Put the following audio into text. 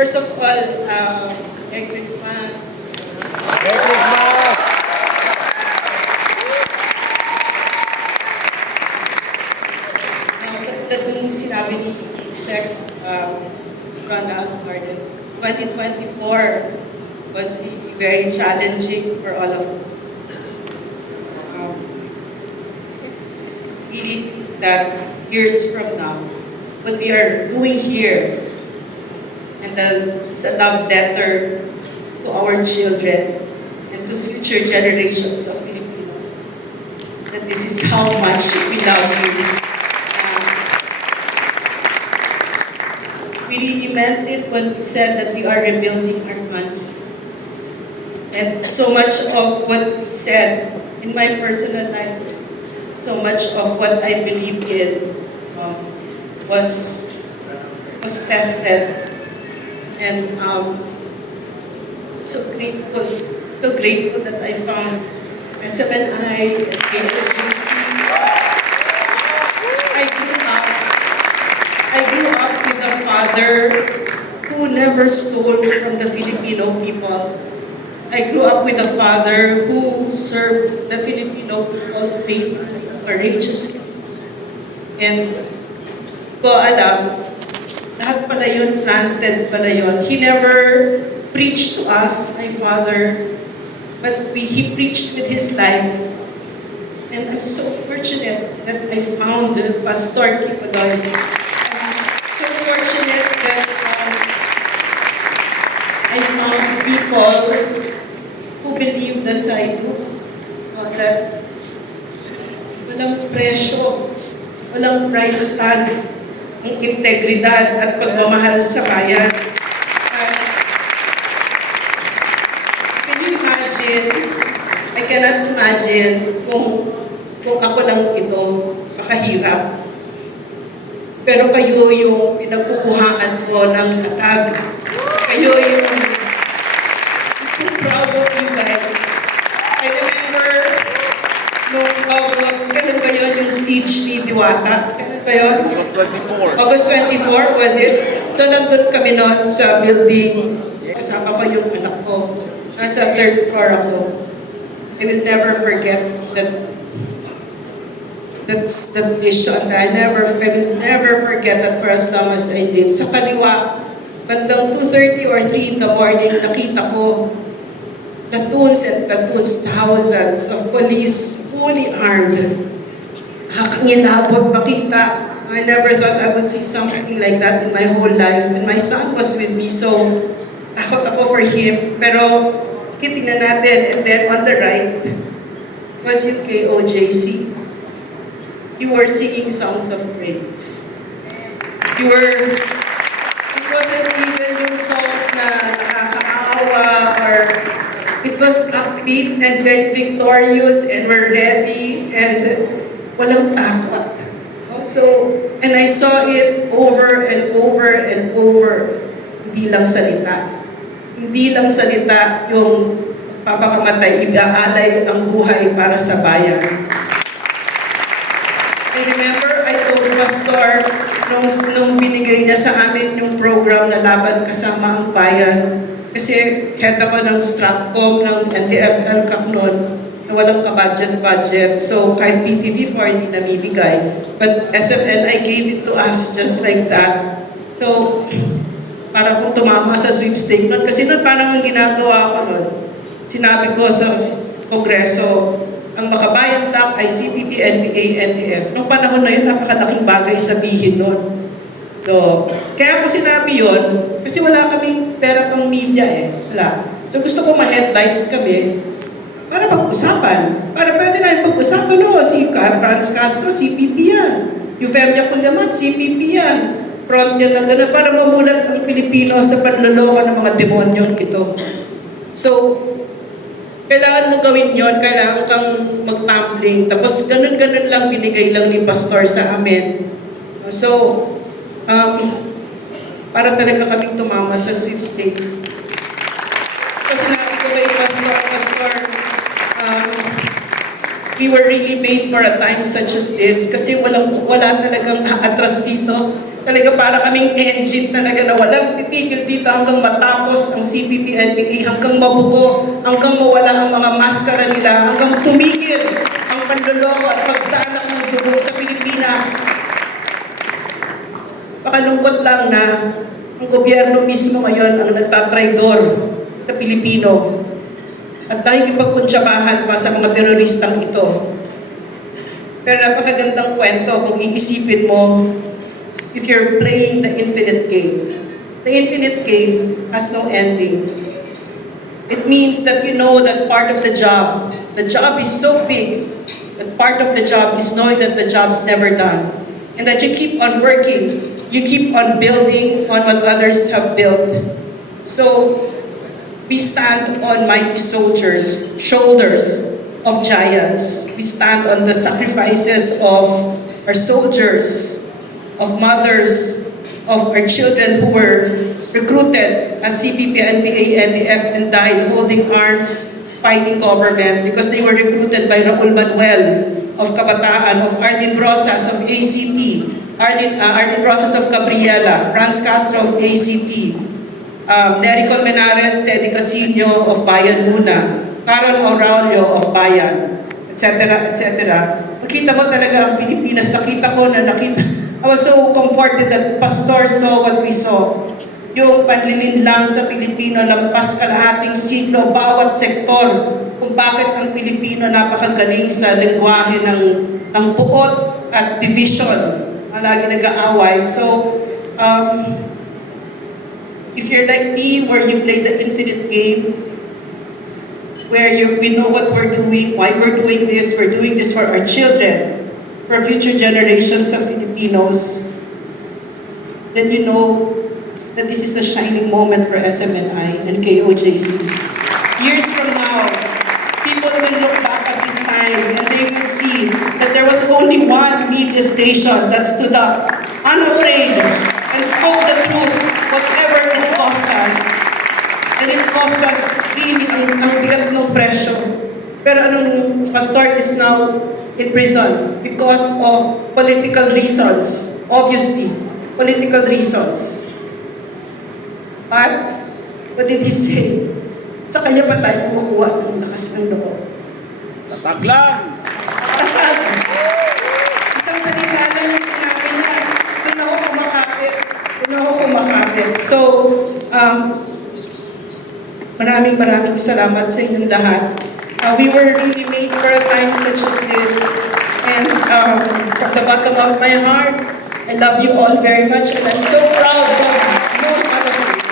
First of all, uh, Merry Christmas. Merry Christmas! Uh, katulad nung sinabi ni Sec um, Ronald Garden, 2024 was very challenging for all of us. Um, really, that years from now, what we are doing here, and it's a love letter to our children and to future generations of Filipinos, that this is how much we love you. Um, we really meant it when we said that we are rebuilding our country. And so much of what we said in my personal life, so much of what I believe in um, was was tested. And um, so grateful, so grateful that I found SMNI and KOGC. I grew up I grew up with a father who never stole from the Filipino people. I grew up with a father who served the Filipino people faithfully, courageously. And ko alam, lahat pala yun, planted pala yun. He never preached to us, my father, but we, he preached with his life. And I'm so fortunate that I found the Pastor Kipaloy. so fortunate that um, I found people who believed as I do uh, that walang presyo, walang price tag ang integridad at pagmamahal sa bayan. Uh, can you imagine, I cannot imagine kung, kung ako lang ito, makahirap. Pero kayo yung pinagkukuhaan ko ng katag. Kayo yung... So proud of you guys. I remember nung August, kailan ba yun yung siege ni Diwata? Ba yun? August 24. August 24, was it? So nandun kami noon sa building. Kasama ko yung anak ko. Nasa third floor ako. I will never forget that that's the vision. I never, I will never forget that Paras Thomas I did. Sa kaliwa, bandang 2.30 or 3 in the morning, nakita ko platoons and platoons, thousands of police, fully armed. Nakakanginabot makita. I never thought I would see something like that in my whole life. And my son was with me, so takot ako for him. Pero, sige, tingnan natin. And then on the right was yung KOJC. You were singing songs of praise. You were, it wasn't even yung songs na nakakaawa or it was upbeat and very victorious and we're ready and walang takot. So, and I saw it over and over and over. Hindi lang salita. Hindi lang salita yung papakamatay, ibaalay ang buhay para sa bayan. I remember I told Pastor nung, nung binigay niya sa amin yung program na Laban Kasama ang Bayan. Kasi head ako ng Stratcom ng NTFL Cup noon na walang ka-budget-budget. So kahit PTV4 hindi namibigay. But SFL, I gave it to us just like that. So, para kung tumama sa sweepstake noon. Kasi noon parang ang ginagawa ko noon, sinabi ko sa Kongreso, ang Makabayan Black ay CPP, NPA, NTF. Noong panahon na yun, napakalaking bagay sabihin noon. So, kaya ko sinabi yun, kasi wala kaming pera pang media eh. Wala. So gusto ko ma-headlights kami para pag-usapan. Para pwede na pag-usapan, no? Si Franz Castro, CPP yan. Eufemia Culamat, CPP yan. Front yan lang ganun, para mamulat ang Pilipino sa panloloko ng mga demonyong ito. So, kailangan mo gawin yon, kailangan kang mag-tumbling. Tapos ganun-ganun lang binigay lang ni pastor sa amin. So, um, para talaga kaming tumama sa sweepstake. So sinabi ko kay pastor, pastor, um, we were really made for a time such as this kasi walang, wala talagang atras dito. Talaga para kaming engine talaga na walang titigil dito hanggang matapos ang CPP-NPA, hanggang mabuko, hanggang mawala ang mga maskara nila, hanggang tumigil ang panloloko at pagdanak ng dugo sa Pilipinas. Pakalungkot lang na ang gobyerno mismo ngayon ang nagtatraidor sa Pilipino at dahil ipagkunsyabahan pa sa mga teroristang ito. Pero napakagandang kwento kung iisipin mo if you're playing the infinite game. The infinite game has no ending. It means that you know that part of the job, the job is so big, that part of the job is knowing that the job's never done. And that you keep on working, you keep on building on what others have built. So, we stand on mighty soldiers, shoulders of giants. We stand on the sacrifices of our soldiers, of mothers, of our children who were recruited as CPP, NPA, NDF, and died holding arms, fighting government because they were recruited by Raul Manuel of Kabataan, of Arlene Rosas of ACT, Arlene, uh, Arlene Rosas of Gabriela, Franz Castro of ACT, um, Nery Colmenares, Teddy Casino of Bayan Muna, Carol Aurelio of Bayan, etc., etc. Makita mo talaga ang Pilipinas. Nakita ko na nakita. I was so comforted that Pastor saw what we saw. Yung panlilinlang sa Pilipino, lampas kalahating siglo, bawat sektor, kung bakit ang Pilipino napakagaling sa lengguwahe ng, ng puot at division. Lagi nag-aaway. So, um, if you're like me, where you play the infinite game, where you, we know what we're doing, why we're doing this, we're doing this for our children, for future generations of Filipinos, then you know that this is a shining moment for SMNI and KOJC. Years from now, people will look back at this time and they will see that there was only one media station that stood up, unafraid, and spoke the truth, whatever it cost us. And it cost us really ang, ang bigat ng presyo. Pero anong pastor is now in prison because of political reasons. Obviously, political reasons. But, what did he say? Sa kanya pa tayo kumukuha ng lakas ng loob. Tatak lang! Tatag! Isang salita lang yung sinabi niya. Doon ako kumakapit. Doon ako kumakapit. So, um, maraming maraming salamat sa inyong lahat. Uh, we were really made for a time such as this. And um, from the bottom of my heart, I love you all very much and I'm so proud of you.